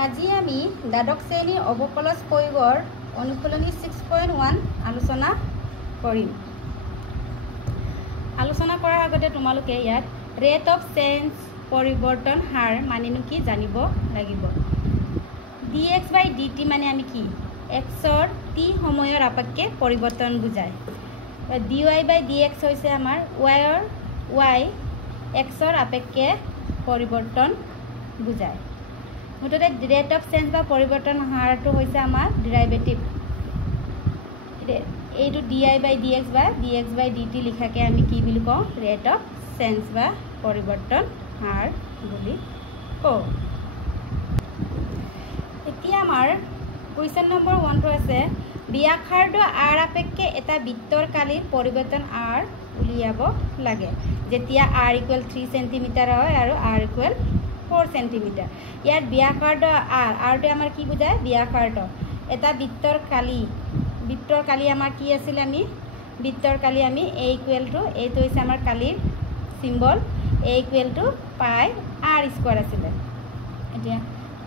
আজি আমি দ্বাদশ শ্ৰেণীৰ অৱকলজ প্ৰয়োগৰ অনুশীলনী 6.1 আলোচনা কৰিম। আলোচনা কৰাৰ আগতে তোমালোকে ইয়াত ৰেট অফ চেঞ্জ পৰিৱৰ্তন হাৰ মানেনো কি জানিব লাগিব। dx by dt মানে আমি কি xৰ t সময়ৰ সাপেক্ষে পৰিৱৰ্তন বুজায়। dy by dx হৈছে আমাৰ y xৰ সাপেক্ষে পৰিৱৰ্তন বুজায়। মুঠতে ৰেট অফ চেঞ্জ বা পৰিৱৰ্তন হাৰটো হৈছে আমাৰ ডেৰিভেটিভ। এইটো dy by dx বা dx by dt লিখাকে আমি কি বুলি কওঁ ৰেট অফ চেঞ্জ বা পৰিৱৰ্তন হাৰ বুলি কওঁ। এতিয়া আমাৰ কুৱেশ্যন নম্বৰ 1টো আছে ব্যাসাৰ্ধ r সাপেক্ষে এটা বৃত্তৰ কালিৰ পৰিৱৰ্তন r উলিয়াব লাগে যেতিয়া r = 3 সেন্টিমিটাৰ হয় আৰু r = 4 সেন্টিমিটাৰ। ইয়াত ব্যাসাৰ্ধ rটো আমাৰ কি বুজায় ব্যাসাৰ্ধ এটা বৃত্তৰ কালি আমাৰ কি আছিল আমি বৃত্তৰ কালি আমি a = এইটো হৈছে আমাৰ কালিৰ সিম্বল a = পাই r² আছিল। এতিয়া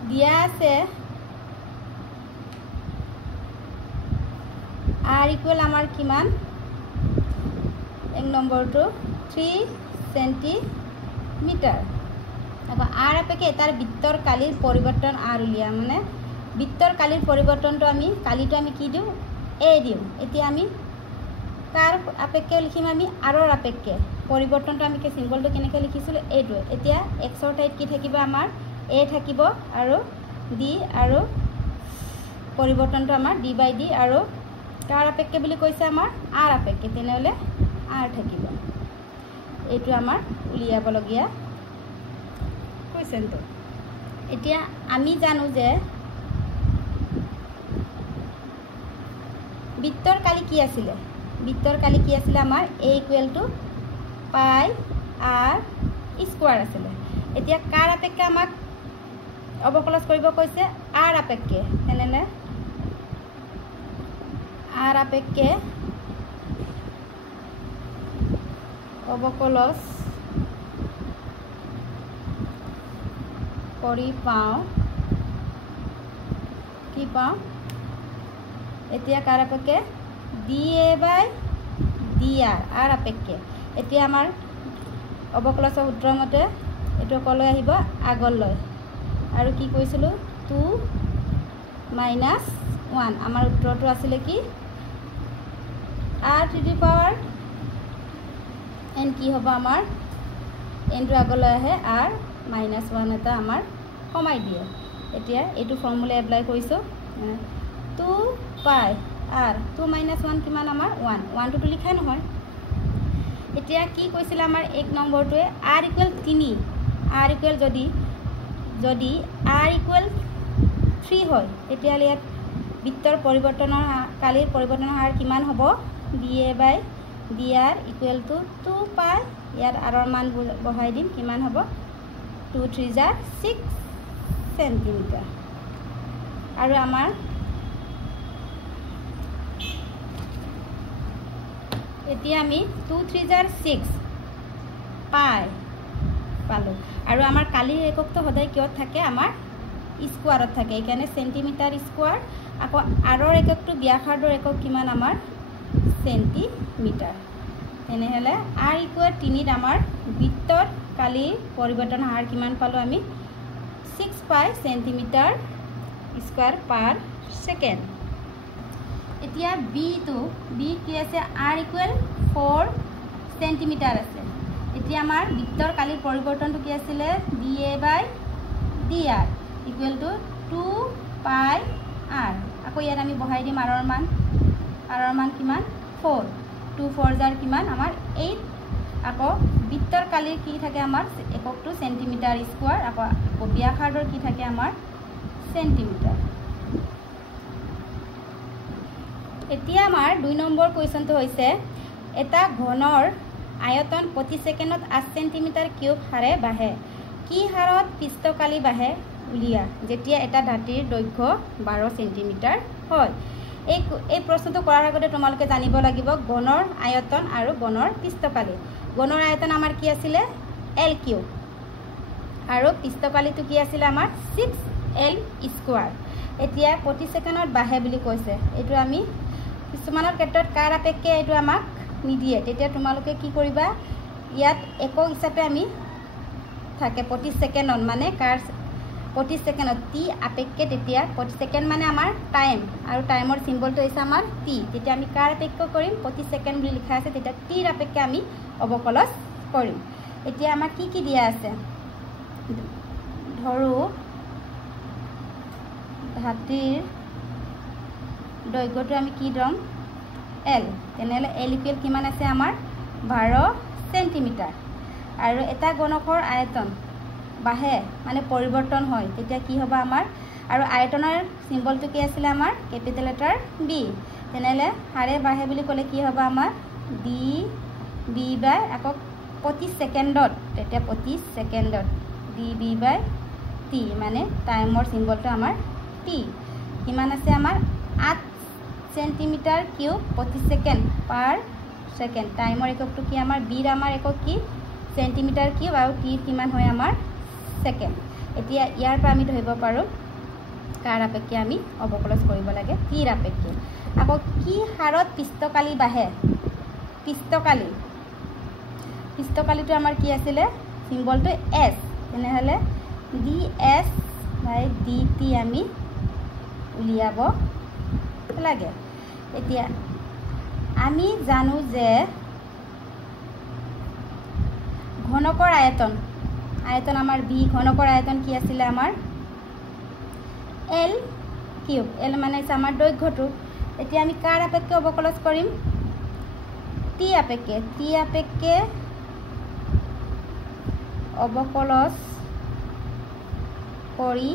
দিয়া আছে r = আমাৰ কিমান এক নম্বৰটো 3 সেন্টিমিটাৰ। আকৌ r সাপেক্ষে এটাৰ বৃত্তৰ কালিৰ পৰিৱৰ্তন r উলিয়া মানে বৃত্তৰ কালিৰ পৰিৱৰ্তনটো আমি কালিটো আমি কি দিওঁ a দিওঁ। এতিয়া আমি কাৰ সাপেক্ষে লিখিম আমি r ৰ সাপেক্ষে পৰিৱৰ্তনটো আমি কি সিম্বলটো কেনেকৈ লিখিছিলোঁ এইটো। এতিয়া x ৰ ঠাইত কি থাকিব আমাৰ a থাকিব আৰু d আৰু পৰিৱৰ্তনটো আমাৰ d by d আৰু কাৰ সাপেক্ষে বুলি কৈছে আমাৰ r সাপেক্ষে তেনেহ'লে r থাকিব। এইটো আমাৰ উলিয়াবলগীয়া কুৱেশ্যনটো। এতিয়া আমি জানো যে বৃত্তৰ কালি কি আছিলে আমাৰ a = পাই r² আছিলে। এতিয়া কাৰ সাপেক্ষে আমাক অৱকলজ কৰিব কৈছে r সাপেক্ষে তেনেহ'লে r সাপেক্ষে অৱকলজ কৰি পাওঁ কি পাওঁ এতিয়া কাৰ সাপেক্ষে dA by dr r সাপেক্ষে। এতিয়া আমাৰ অৱকলজৰ সূত্ৰ মতে এইটো কলৈ আহিব আগলৈ আৰু কি কৈছিলোঁ 2 - 1 আমাৰ উত্তৰটো আছিলে কি r⁴ n কি হ'ব আমাৰ nটো আগলৈ আহে r-1 এটা আমাৰ কমাই দিয়ে। এতিয়া এইটো ফৰ্মুলা এপ্লাই কৰিছোঁ 2 পাই r 2 - 1 কিমান আমাৰ 1 1টো লিখা নহয়। এতিয়া কি কৈছিলে আমাৰ এক নম্বৰটোৱে r = 3 r যদি r = 3 হয় তেতিয়াহ'লে ইয়াত বৃত্তৰ কালিৰ পৰিৱৰ্তনৰ হাৰ কিমান হ'ব dA by dr = 2 পাই ইয়াত r ৰ মান বহাই দিম কিমান হ'ব 2 × 3 = 6 সেন্টিমিটাৰ। আৰু আমাৰ এতিয়া আমি 2 × 3 = 6 পাই পালোঁ। আৰু আমাৰ কালিৰ এককটো সদায় কিয়ত থাকে আমাৰ স্কোৱাৰত থাকে এইকাৰণে সেন্টিমিটাৰ স্কোৱাৰ। আকৌ r ৰ এককটো ব্যাসাৰ্ধৰ একক কিমান আমাৰ সেন্টিমিটাৰ। তেনেহ'লে r = 3 আমাৰ বৃত্তৰ কালিৰ পৰিৱৰ্তন হাৰ কিমান পালোঁ আমি 6 পাই সেন্টিমিটাৰ স্কোৱাৰ পাৰ ছেকেণ্ড। এতিয়া b কি আছে r = 4 সেন্টিমিটাৰ আছে। এতিয়া আমাৰ বৃত্তৰ কালিৰ পৰিৱৰ্তনটো কি আছিলে dA by dr = 2 পাই r। আকৌ ইয়াত আমি বহাই দিম r ৰ মান কিমান 4 2 × 4 = কিমান আমাৰ 8। আকৌ বৃত্তৰ কালিৰ কি থাকে আমাৰ এককটো সেন্টিমিটাৰ স্কোৱাৰ আকৌ ব্যাসাৰ্ধৰ কি থাকে আমাৰ সেন্টিমিটাৰ। এতিয়া আমাৰ 2 নম্বৰ কুৱেশ্যনটো হৈছে এটা ঘনৰ আয়তন প্ৰতি ছেকেণ্ডত 8 সেন্টিমিটাৰ কিউব হাৰে বাঢ়ে কি হাৰত পৃষ্ঠকালি বাঢ়ে উলিয়া যেতিয়া এটা ধাতুৰ দৈৰ্ঘ্য 12 সেন্টিমিটাৰ হয়। এই প্ৰশ্নটো কৰাৰ আগতে তোমালোকে জানিব লাগিব ঘনৰ আয়তন আৰু ঘনৰ পৃষ্ঠকালি। ঘনৰ আয়তন আমাৰ কি আছিলে L³ আৰু পৃষ্ঠকালিটো কি আছিলে আমাৰ 6 এল স্কোৱাৰ এতিয়া প্ৰতি ছেকেণ্ডত বাঢ়ে বুলি কৈছে এইটো আমি কিছুমানৰ ক্ষেত্ৰত কাৰ আপেক্ষে এইটো আমাক নিদিয়ে তেতিয়া তোমালোকে কি কৰিবা ইয়াত একক হিচাপে আমি থাকে প্ৰতি ছেকেণ্ডত মানে কাৰ প্ৰতি ছেকেণ্ডত টি আপেক্ষে তেতিয়া প্ৰতি ছেকেণ্ড মানে আমাৰ টাইম আৰু টাইমৰ চিম্বলটো হৈছে আমাৰ টি তেতিয়া আমি কাৰ আপেক্ষে কৰিম প্ৰতি ছেকেণ্ড বুলি লিখা আছে তেতিয়া টিৰ আপেক্ষে আমি অৱকলজ কৰিম এতিয়া আমাৰ কি দিয়া আছে ধৰো ধাতিৰ দৈৰ্ঘ্যটো আমি কি দম এল তেনেহ'লে এল ইকুৱেল কিমান আছে আমাৰ 12 সেন্টিমিটাৰ আৰু এটা গণকৰ আয়তন বাঢ়ে মানে পৰিৱৰ্তন হয় তেতিয়া কি হ'ব আমাৰ আৰু আয়তনৰ চিম্বলটো কি আছিল আমাৰ কেপিটেল লেটাৰ বি তেনেহ'লে হাৰে বাঢ়ে বুলি ক'লে কি হ'ব আমাৰ ডি বি বাই আকৌ প্ৰতি ছেকেণ্ডত তেতিয়া প্ৰতি ছেকেণ্ডত ডি বি বাই টি মানে টাইমৰ চিম্বলটো আমাৰ টি কিমান আছে আমাৰ 8 সেন্টিমিটাৰ কিউব প্ৰতি ছেকেণ্ড পাৰ ছেকেণ্ড টাইমৰ এককটো কি আমাৰ বিৰ আমাৰ একক কি সেন্টিমিটাৰ কিউব আৰু টিৰ কিমান হয় আমাৰ ছেকেণ্ড এতিয়া ইয়াৰ পৰা আমি ধৰিব পাৰোঁ কাৰ আপেক্ষে আমি অৱকলজ কৰিব লাগে টিৰ আপেক্ষে আকৌ কি হাৰত পৃষ্ঠকালি বাঢ়ে পৃষ্ঠকালিটো আমাৰ কি আছিলে চিম্বলটো এছ তেনেহ'লে ডি এছ বাই ডি টি আমি উলিয়াব লাগে এতিয়া আমি জানো যে ঘনকৰ আয়তন আমাৰ বি ঘনকৰ আয়তন কি আছিলে আমাৰ এল কিউব এল মানে হৈছে আমাৰ দৈৰ্ঘ্যটো এতিয়া আমি কাৰ আপেক্ষে অৱকলজ কৰিম টি আপেক্ষে অৱকলজ কৰি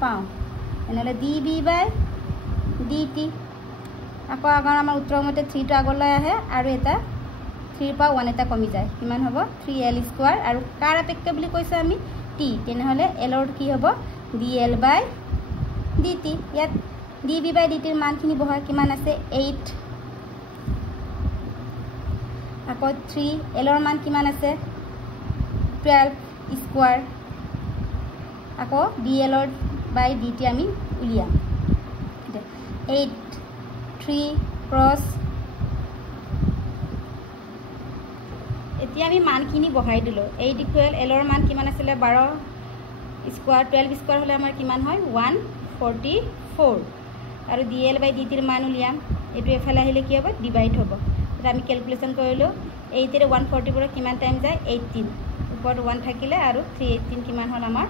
পাওঁ তেনেহ'লে D B by D T আকৌ আগৰ আমাৰ উত্তৰ মতে 3টো আগলৈ আহে আৰু এটা 3 পৰা 1 এটা কমি যায় কিমান হ'ব 3l স্কোৱাৰ আৰু কাৰ আপেক্ষে বুলি কৈছোঁ আমি টি তেনেহ'লে এলৰ কি হ'ব D L by D T ইয়াত ডি বি বাই ডি টিৰ মানখিনি বহাই কিমান আছে 8 আকৌ 3 এলৰ মান কিমান আছে 12 স্কোৱাৰ আকৌ ডি এলৰ বাই ডি টি আমি উলিয়াম 8 3 ক্ৰছ এতিয়া আমি মানখিনি বহাই দিলোঁ 8 ইকুৱেল এলৰ মান কিমান আছিলে 12 স্কোৱাৰ 12 স্কোৱাৰ হ'লে আমাৰ কিমান হয় 144 আৰু ডি এল বাই ডি টিৰ মান উলিয়াম এইটো এফালে আহিলে কি হ'ব ডিভাইড হ'ব এতিয়া আমি কেলকুলেশ্যন কৰিলোঁ 8 144 কিমান টাইম যায় 18 ওপৰত 1 থাকিলে আৰু 318 কিমান হ'ল আমাৰ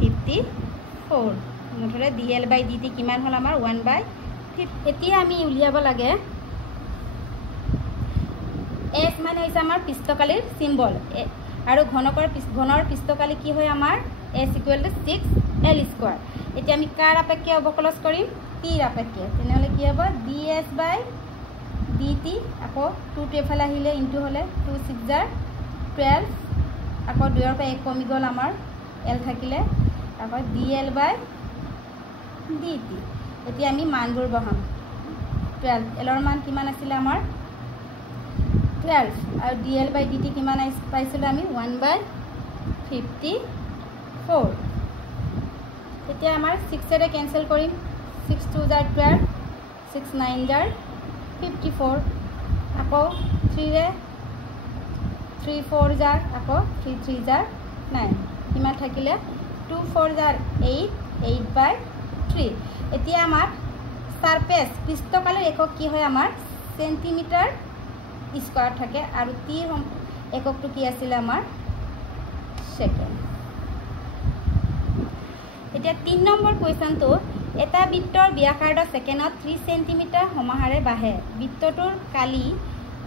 54 মুঠতে D L by D T কিমান হ'ল আমাৰ 1/50 এতিয়া আমি উলিয়াব লাগে এছ মানে হৈছে আমাৰ পৃষ্ঠকালিৰ চিম্বল আৰু ঘনৰ পৃষ্ঠকালি কি হয় আমাৰ S equal to 6l square এতিয়া আমি কাৰ আপেক্ষে অৱকলজ কৰিম টিৰ আপেক্ষে তেনেহ'লে কি হ'ব ডি এছ বাই ডি টি আকৌ 2টো এফালে আহিলে ইনটু হ'লে 2 6 12 আকৌ 2ৰ পৰা 1 কমি গ'ল আমাৰ এল থাকিলে আকৌ D L by D T এতিয়া আমি মানবোৰ বহাম 12 এলৰ মান কিমান আছিলে আমাৰ 12 আৰু D L by D T কিমান পাইছিলোঁ আমি 1/54 এতিয়া আমাৰ 6ৰে কেঞ্চেল কৰিম 6 2 12 6 9 54 আকৌ 3ৰে 3 4 আকৌ 3 3 9 কিমান থাকিলে 2 4 8 8/3 এতিয়া আমাৰ সাৰফেস পৃষ্ঠকালিৰ একক কি হয় আমাৰ সেন্টিমিটাৰ স্কয়াৰ থাকে আৰু টিৰ এককটো কি আছিল আমাৰ সেকেন্ড এতিয়া 3 নম্বৰ কোৱেশ্চনটো এটা বৃত্তৰ ব্যাসাৰ্ধ সেকেন্ডত 3 সেন্টিমিটাৰ সমাহাৰে বাঢ়ে বৃত্তটোৰ কালি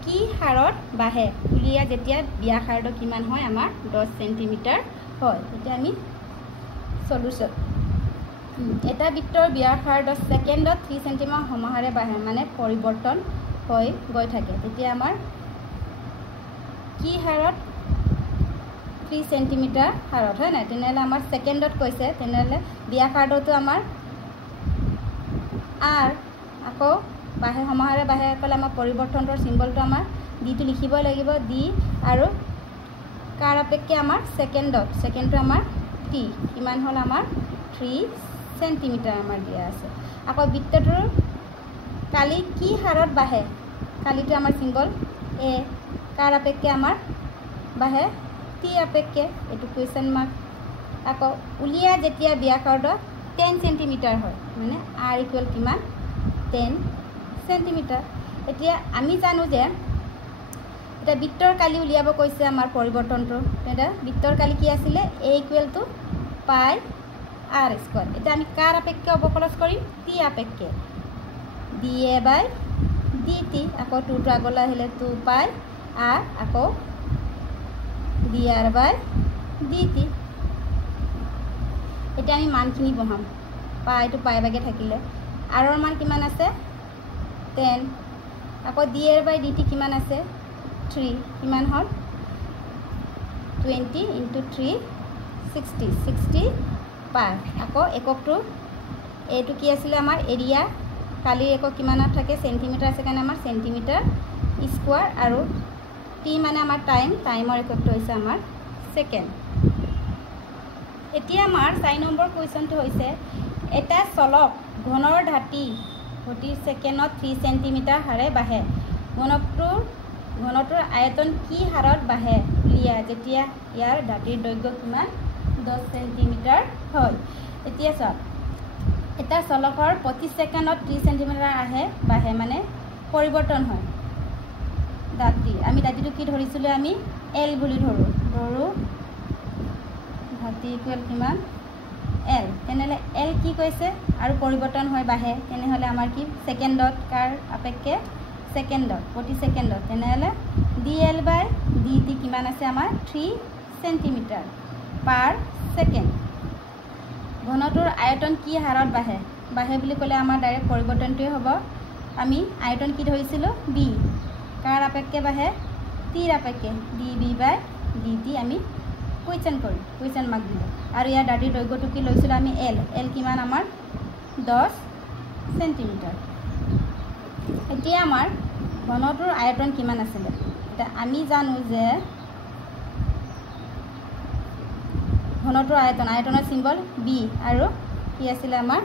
কি হাৰত বাঢ়ে উলিয়া যেতিয়া ব্যাসাৰ্ধ কিমান হয় আমাৰ 10 সেন্টিমিটাৰ হয় তেতিয়া আমি সলিউশন এটা বৃত্তৰ ব্যাসাৰ্ধ সেকেন্ডত 3 সেন্টিমিটাৰ সমাহাৰে বাঢ়ে মানে পৰিৱৰ্তন হৈ গৈ থাকে তেতিয়া আমাৰ কি হাৰত 3 সেন্টিমিটাৰ হাৰত হয় না তেনেহলে আমাৰ সেকেন্ডত কৈছে তেনেহলে ব্যাসাৰ্ধটো আমাৰ আৰ আকৌ বাঢ়ে সমাহাৰে বাঢ়ে কলে আমাৰ পৰিৱৰ্তনৰ সিম্বলটো আমাৰ ডি টো লিখিব লাগিব ডি আৰু কাৰ আপেক্ষে আমাৰ সেকেন্ডটো আমাৰ টি টি কিমান হ'ল আমাৰ 3 সেন্টিমিটাৰ আমাৰ দিয়া আছে আকৌ বৃত্তটোৰ কালি কি হাৰত বাঢ়ে কালিটো আমাৰ সিম্বল এ কাৰ আপেক্ষে আমাৰ বাঢ়ে টি আপেক্ষে এটো কোৱেশ্চন মাৰ্ক আকৌ উলিয়া যেতিয়া ব্যাসাৰ্ধ 10 সেন্টিমিটাৰ হয় মানে r ইকুৱেল কিমান 10 সেন্টিমিটাৰ এতিয়া আমি জানো যে এটা বৃত্তৰ কালি উলিয়াব কৈছে আমাৰ পৰিৱৰ্তনটো এটা বৃত্তৰ কালি কি আছিল a ইকুৱেল টু পাই r স্কয়াৰ এটা আমি কাৰ আপেক্ষে অবকলন কৰিম t আপেক্ষে dA বাই dt আকৌ 2 টো আগলৈ আহিলে 2 পাই r আকৌ dr বাই dt এটা আমি মানখিনি বহাম পাইটো পাই ভাগে থাকিলে r ৰ মান কিমান আছে 10 আকৌ dr বাই dt কিমান আছে 3 কিমান হল 20 into 3 60 পাই আকৌ এককটো এটো কি আছিল আমাৰ এৰিয়া কালি একক কিমানত থাকে সেন্টিমিটাৰ আছে কাৰণে আমাৰ সেন্টিমিটাৰ স্কয়াৰ আৰু টি মানে আমাৰ টাইমৰ এককটো হৈছে আমাৰ সেকেন্ড এতিয়া আমাৰ 4 নম্বৰ কোৱেশ্চনটো হৈছে এটা চলক ঘনৰ ধাতি প্ৰতি সেকেন্ডত 3 সেন্টিমিটাৰ হাৰে বাঢ়ে ঘনটোৰ আয়তন কি হাৰত বাঢ়ে লিয়া যেতিয়া ইয়াৰ ধাতিৰ দৈৰ্ঘ্য কিমান 10 সেন্টিমিটাৰ হয় এতিয়া চাওক এটা চলকৰ প্ৰতি সেকেন্ডত 3 সেন্টিমিটাৰ আহে বাঢ়ে মানে পৰিৱৰ্তন হয় ধাতি আমি ধাতিটো কি ধৰিছিল আমি L বুলি ধৰো ধাতি ইকুৱেল কিমান L তেনেহলে L কি কৈছে আৰু পৰিৱৰ্তন হয় বাঢ়ে তেনেহলে আমাৰ কি সেকেন্ডত কাৰ আপেক্ষে সেকেন্ডত প্ৰতি সেকেন্ডত তেনেহলে dl বাই dt কিমান আছে আমাৰ 3 সেন্টিমিটাৰ পাৰ সেকেন্ড ঘনটোৰ আয়তন কি হাৰত বাঢ়ে বুলি ক'লে আমাৰ ডাইৰেক্ট পৰিৱৰ্তনটোই হ'ব আমি আয়তন কি ধৰিছিলো b কাৰ আপেক্ষে বাঢ়ে t আপেক্ষে db বাই dt আমি কুৱেশ্চন মাৰ্ক দিলো আৰু ইয়াৰ দাঁতিৰ দৈৰ্ঘ্যটো কি লৈছিল আমি l কিমান আমাৰ 10 সেন্টিমিটাৰ এতিয়া আমাৰ ঘনটোৰ আয়তন কিমান আছিল এটা আমি জানো যে ঘনটোৰ আয়তনৰ সিম্বল b আৰু কি আছিল আমাৰ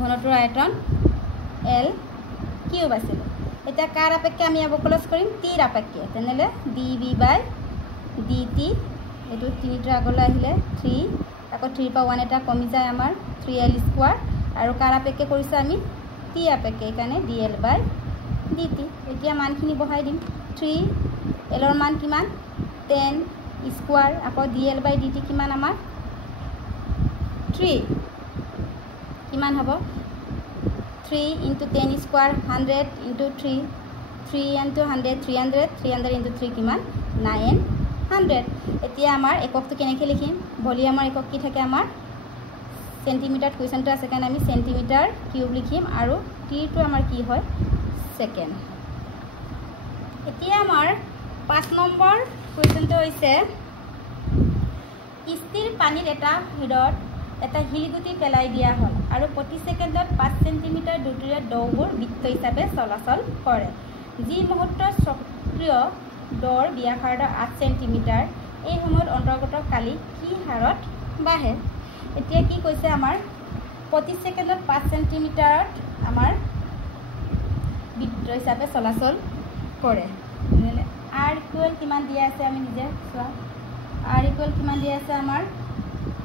ঘনটোৰ আয়তন l কিউব আছিল এটা কাৰ আপেক্ষে আমি অবকলন কৰিম t আপেক্ষে তেনেহলে dv বাই dt এটো 3 ৰ আগলৈ আহিলে 3 আকৌ 3 পা 1 এটা কমি যায় আমাৰ 3l স্কয়াৰ আৰু কাৰ আপেক্ষে কৰিছে আমি t আপেক্ষে কাৰণে dl বাই dt এতিয়া মানখিনি বহাই দিম 3 l ৰ মান কিমান 10 স্কয়াৰ আকৌ dl বাই dt কিমান আমাৰ 3 কিমান হ'ব 3 into 10 square 100 into 3 into 100 300 into 3 কিমান 900 এতিয়া আমাৰ এককটো কেনেকৈ লিখিম ভলিউমৰ একক কি থাকে আমাৰ সেন্টিমিটাৰ কোৱেশ্চনটো আছে কাৰণে আমি সেন্টিমিটাৰ কিউব লিখিম আৰু টি টো আমাৰ কি হয় সেকেন্ড এতিয়া আমাৰ 5 নম্বৰ কোৱেশ্চনটো হৈছে স্থিৰ পানীৰ এটা হ্ৰদত এটা হিলগুটি পেলাই দিয়া হ'ল আৰু প্ৰতি সেকেন্ডত 5 সেন্টিমিটাৰ দ্ৰুতিৰে দৌবোৰ বৃত্ত হিচাপে চলাচল কৰে যি মুহূৰ্তত সক্ৰিয় দৌৰ ব্যাসাৰ্ধ 8 সেন্টিমিটাৰ এই সময়ত অন্তৰ্গত কালি কি হাৰত বাঢ়ে এতিয়া কি কৈছে আমাৰ প্ৰতি সেকেন্ডত 5 সেন্টিমিটাৰত আমাৰ বৃত্ত হিচাপে চলাচল কৰে মানে r ইকুৱেল কিমান দিয়া আছে আমি নিজে চোৱা r ইকুৱেল কিমান দিয়া আছে আমাৰ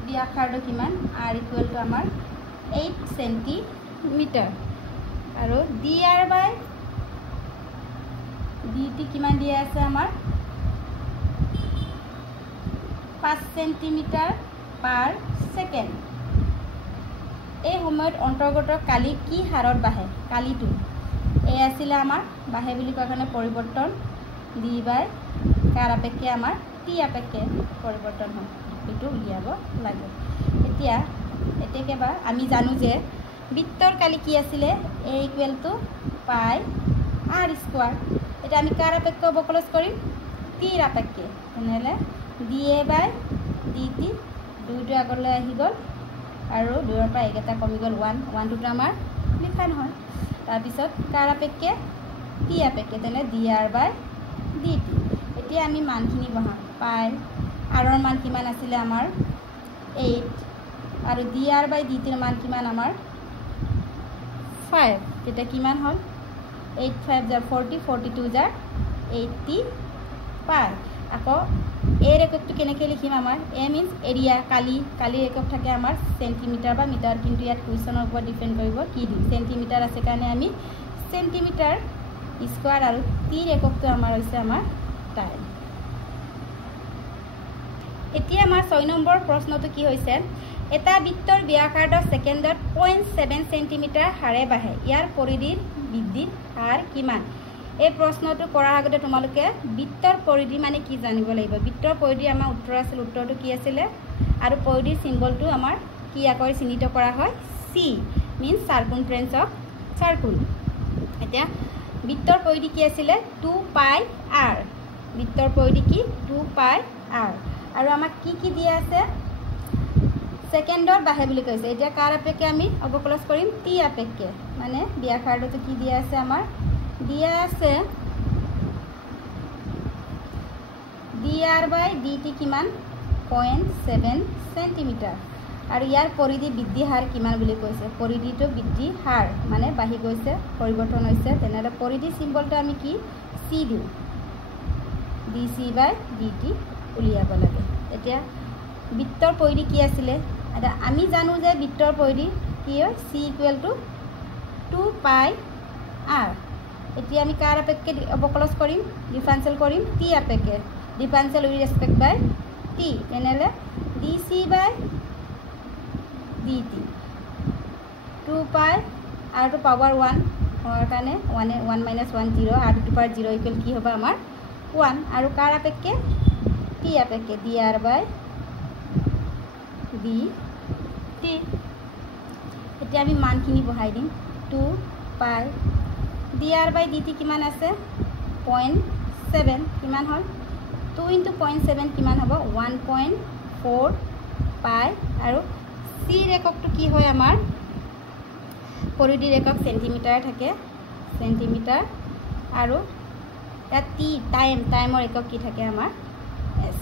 ব্যাসাৰ্ধ কিমান r ইকুৱেল টু আমাৰ 8 সেন্টিমিটাৰ আৰু dr বাই dt কিমান দিয়া আছে আমাৰ 5 সেন্টিমিটাৰ পাৰ সেকেন্ড এই সময়ত অন্তৰ্গত কালি কি হাৰত বাঢ়ে কালিটো এই আছিল আমাৰ বাঢ়ে বুলি কোৱা কাৰণে পৰিৱৰ্তন d বাই কাৰ আপেক্ষে আমাৰ t আপেক্ষে পৰিৱৰ্তন হয় এটো উলিয়াব লাগে এতিয়াকেবা আমি জানো যে বৃত্তৰ কালি কি আছিল a ইকুৱেল টু পাই r স্কয়াৰ এটা আমি কাৰ আপেক্ষে অবকলন কৰিম t আপেক্ষে তেনেহলে dA বাই dt 2 টো আগলৈ আহি গল আৰু 2 ৰ পৰা এটা কমি গল 1 টো আমাৰ লিখা নহয় তাৰ পিছত কাৰ আপেক্ষে t আপেক্ষে তেনে dr বাই dt এতিয়া আমি মানখিনি বহাম পাই আৰৰ মান কিমান আছিলে আমাৰ 8 আৰু dr/dt ৰ মান কিমান আমাৰ 5 তেতিয়া কিমান হ'ল 8 5 * 40 42 * 80 পাই আকৌ এৰ এককটো কেনেকৈ লিখিম আমাৰ এ মিন্স এৰিয়া কালি একক থাকে আমাৰ সেন্টিমিটাৰ বা মিটাৰ কিন্তু ইয়াত কুৱেশ্যনৰ ওপৰত ডিপেন্ড কৰিব কি দিম সেন্টিমিটাৰ আছে কাৰণে আমি সেন্টিমিটাৰ স্কয়াৰ আৰু টিৰ এককটো আমাৰ হৈছে আমাৰ টাইম এতিয়া আমাৰ 6 নম্বৰ প্ৰশ্নটো কি হৈছে এটা বৃত্তৰ ব্যাসাৰ্ধ সেকেন্ডত 0.7 সেন্টিমিটাৰ হাৰে বাঢ়ে ইয়াৰ পৰিধিৰ বৃদ্ধিৰ হাৰ কিমান এই প্ৰশ্নটো কৰাৰ আগতে তোমালোকে বৃত্তৰ পৰিধি মানে কি জানিব লাগিব বৃত্তৰ পৰিধি আমাৰ উত্তৰ আছিল উত্তৰটো কি আছিল আৰু পৰিধিৰ সিম্বলটো আমাৰ কি আকাৰে চিহ্নিত কৰা হয় সি মিন্স সাৰ্কামফাৰেন্স অফ সাৰ্কুল এতিয়া বৃত্তৰ পৰিধি কি আছিল 2 পাই r বৃত্তৰ পৰিধি কি 2 পাই r আৰু আমাক কি দিয়া আছে সেকেন্ডৰ বাঢ়ে বুলি কৈছে এতিয়া কাৰ আপেক্ষে আমি অবকলন কৰিম টি আপেক্ষে মানে ব্যাসাৰ্ধটো কি দিয়া আছে আমাৰ দিয়া আছে dr/dt কিমান 0.7 সেন্টিমিটাৰ আৰু ইয়াৰ পৰিধি বৃদ্ধি হাৰ কিমান বুলি কৈছে পৰিধিটো বৃদ্ধি হাৰ মানে বাঢ়ি গৈছে পৰিৱৰ্তন হৈছে তেনেহলে পৰিধি সিম্বলটো আমি কি c দিও dc/dt উলিয়াব লাগে এতিয়া বৃত্তৰ পৰিধি কি আছিল এটা আমি জানো যে বৃত্তৰ পৰিধি কি হয় c = 2 পাই r এতিয়া আমি কাৰ আপেক্ষে অবকলন কৰিম ডিফাৰেন্সিয়েল কৰিম টি আপেক্ষে differential with respect by t তেনেহলে dc/dt 2 পাই r টু পাৱাৰ 1 হোৱাৰ কাৰণে 1 1 - 1 0 r টু পাৱাৰ 0 = কি হ'ব আমাৰ 1 আৰু কাৰ আপেক্ষে টি আপেক্ষে dr/dt এতিয়া আমি মানখিনি বহাই দিম 2 পাই dr/dt কিমান আছে 0.7 কিমান হ'ল 2 * 0.7 কিমান হ'ব 1.4 পাই আৰু c ৰ এককটো কি হয় আমাৰ পৰিধিৰ একক সেন্টিমিটাৰ থাকে সেন্টিমিটাৰ আৰু ইয়াত টি টাইমৰ একক কি থাকে আমাৰ s